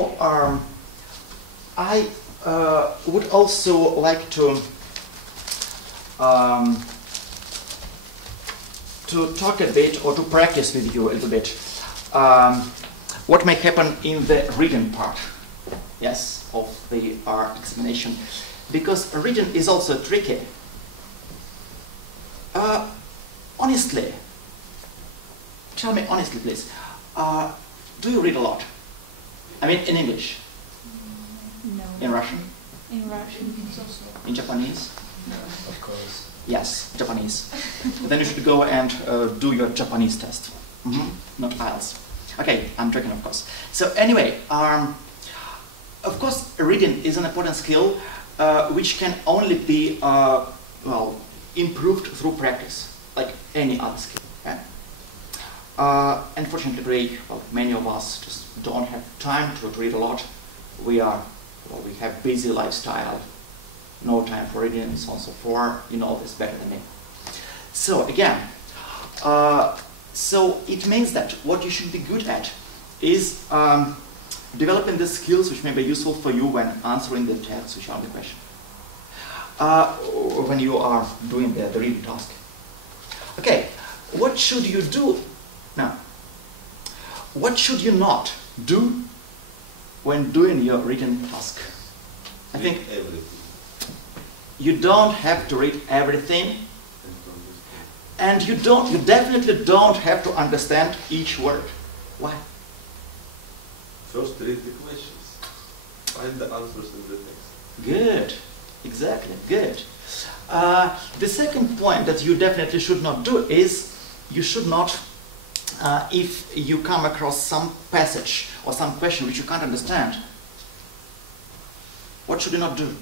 know, I would also like to talk a bit or to practice with you a little bit what may happen in the reading part, yes, of the examination, because reading is also tricky. Honestly, tell me honestly, please, do you read a lot? I mean, in English? No. In Russian? In Russian. In Japanese? No. Of course. Yes, Japanese. Then you should go and do your Japanese test. Not IELTS. Okay, I'm joking, of course. So anyway, of course, reading is an important skill which can only be well, improved through practice, like any other skill. Okay? Unfortunately, well, many of us just don't have time to read a lot. We have busy lifestyle, no time for reading, and so on and so forth. You know this better than me. So again, so it means that what you should be good at is developing the skills which may be useful for you when answering the tests which are on the question, or when you are doing the reading task. Okay, what should you do now? What should you not do when doing your reading task? I think you don't have to read everything, and you definitely don't have to understand each word. Why? First, read the questions. Find the answers in the text. Good. Exactly. Good. The second point that you definitely should not do is you should not, if you come across some passage or some question which you can't understand, what should you not do?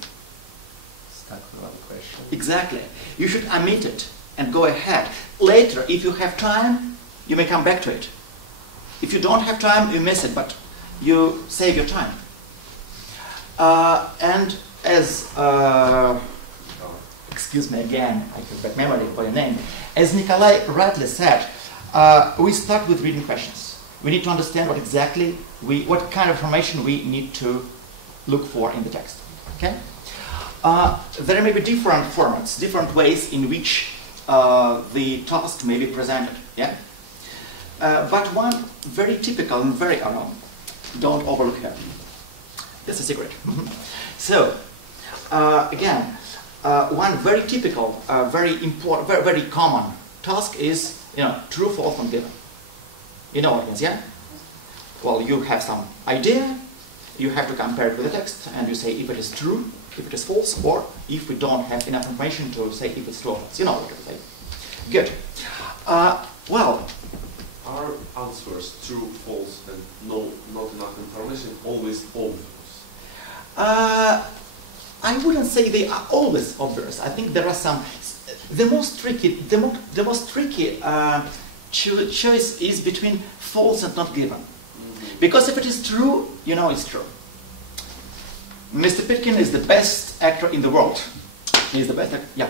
Stuck with one question. Exactly. You should omit it and go ahead. Later, if you have time, you may come back to it. If you don't have time, you miss it, but you save your time. And as, excuse me again, I have bad memory for your name. As Nikolai rightly said, we start with reading questions. We need to understand what kind of information we need to look for in the text. Okay? There may be different formats, different ways in which the task may be presented. Yeah? But one very typical and very don't overlook here. That's a secret. So, again, one very typical, very important, very common task is, true, false, not given. You know what it means, yeah? Well, you have some idea, you have to compare it with the text, and you say if it is true, if it is false, or if we don't have enough information to say if it's true or false. You know what you say. Good. Well, are answers true, false, and not enough information always obvious? I wouldn't say they are always obvious. I think there are some. The most tricky choice is between false and not given. Because if it is true, you know it's true. Mr. Pitkin is the best actor in the world. He's the best actor, yeah.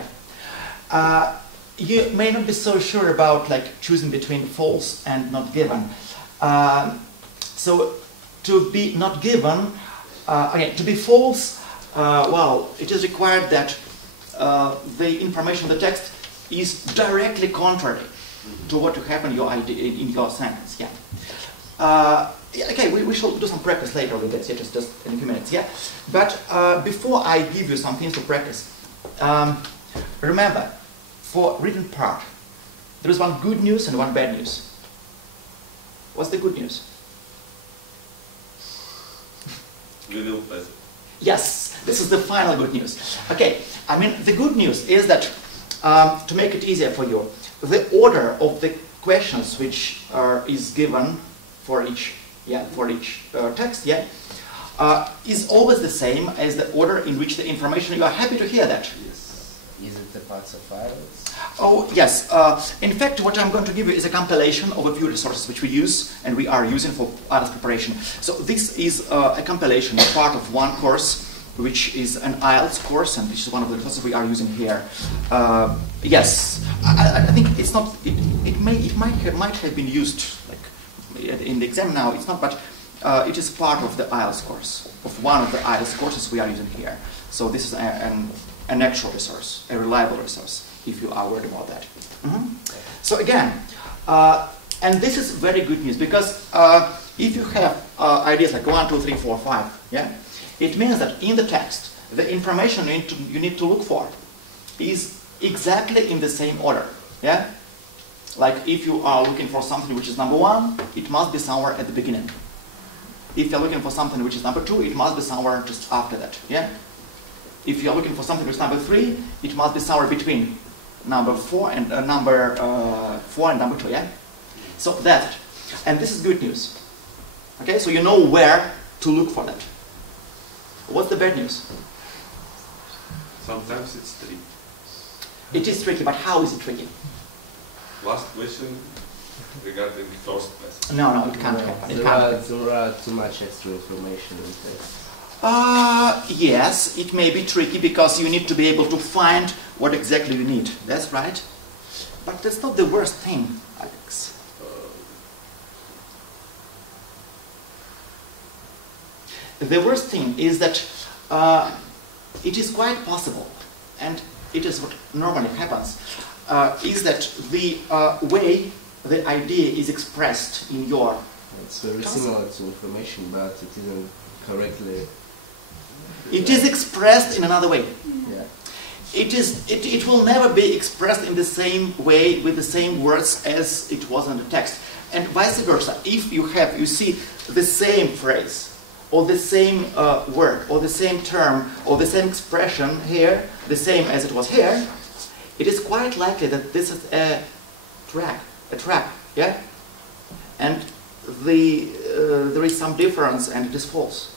You may not be so sure about choosing between false and not given. So to be not given, to be false, well, it is required that the information in the text is directly contrary to what you have in your sentence. Yeah. Okay, we shall do some practice later with this, just in a few minutes. Yeah. But before I give you some things to practice, remember, for written part, there is one good news and one bad news. What's the good news? We will pass it. Yes, this is the final good news. Okay, I mean, the good news is that, to make it easier for you, the order of the questions which is given for each text, is always the same as the order in which the information, you are happy to hear that. Yes. Is it the parts of files? Oh, yes. In fact, what I'm going to give you is a compilation of a few resources which we use and we are using for IELTS preparation. So this is a compilation, a part of one course, which is an IELTS course, and this is one of the resources we are using here. Yes, I think it's not. It might have been used in the exam now. It's not, but it is part of the IELTS course, of one of the IELTS courses we are using here. So this is an actual resource, a reliable resource, if you are worried about that. So again, and this is very good news, because if you have ideas like 1, 2, 3, 4, 5, yeah, it means that in the text, the information you need to look for is exactly in the same order, yeah? Like if you are looking for something which is number 1, it must be somewhere at the beginning. If you're looking for something which is number 2, it must be somewhere just after that, yeah? If you're looking for something which is number 3, it must be somewhere between number 4 and number 4 and number 2, yeah? So that's it. And this is good news. Okay, so you know where to look for that. What's the bad news? Sometimes it's tricky. It is tricky, but how is it tricky? Last question regarding first lesson. No, it can't happen. It can't happen. There are too much extra information in this. Yes, it may be tricky because you need to be able to find what exactly you need. That's right. But that's not the worst thing, Alex. The worst thing is that it is quite possible, and it is what normally happens, is that the way the idea is expressed in your... It's very similar to information, but it isn't correctly... It is expressed in another way. Yeah. It will never be expressed in the same way, with the same words as it was in the text. And vice versa, if you see the same phrase, or the same word, or the same term, or the same expression here, the same as it was here, it is quite likely that this is a trap, yeah? And there is some difference, and it is false.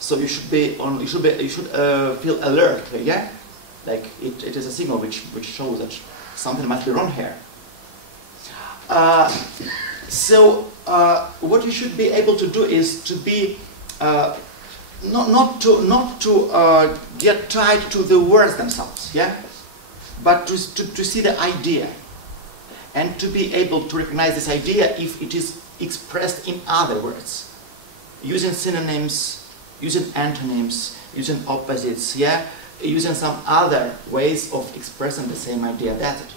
So you should feel alert, yeah? Like it is a signal which shows that something must be wrong here. So what you should be able to do is to be not to get tied to the words themselves, yeah, but to see the idea, and to be able to recognize this idea if it is expressed in other words, using synonyms, using antonyms, using opposites, yeah, using some other ways of expressing the same idea. That's it.